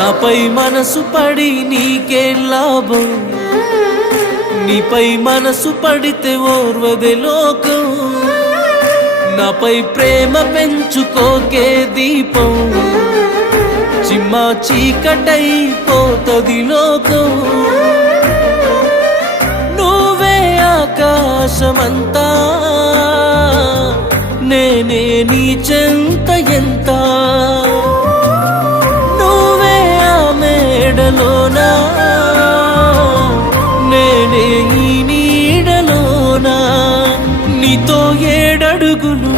నాపై మనసు పడి నీకేం లాభం, నీపై మనసు పడితే ఓర్వదే లోకం. నాపై ప్రేమ పెంచుకోకే దీపం, చిమ్మా చీకటైపోతది లోకం. నువ్వే ఆకాశమంతా, నేనే నీ చెంత ఎంత. నువ్వే ఆ మేడలోనా, నేనే ఈ నీడలోనా. నీతో 7 అడుగులు